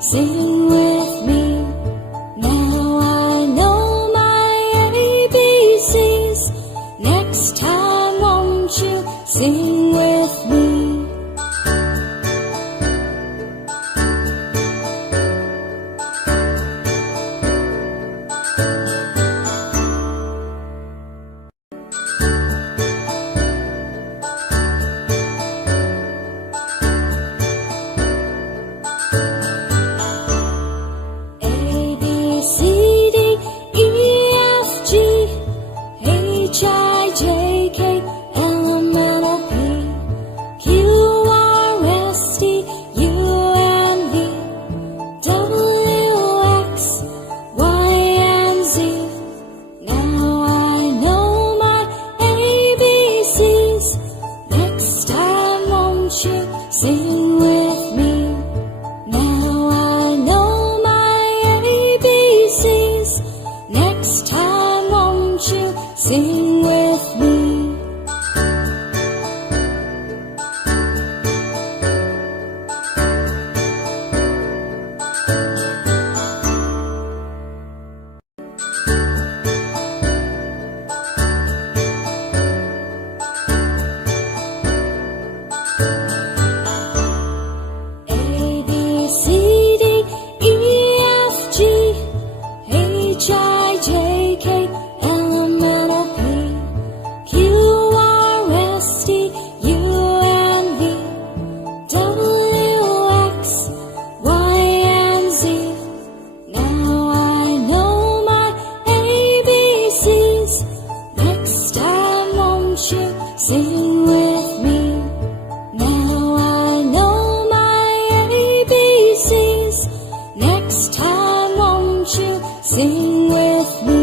Sing with me. Now I know my ABCs. Next time won't you sing with me? Sing with me. Now I know my ABCs. Next time won't you sing with me? Sing with me. Now I know my ABCs. Next time won't you sing with me?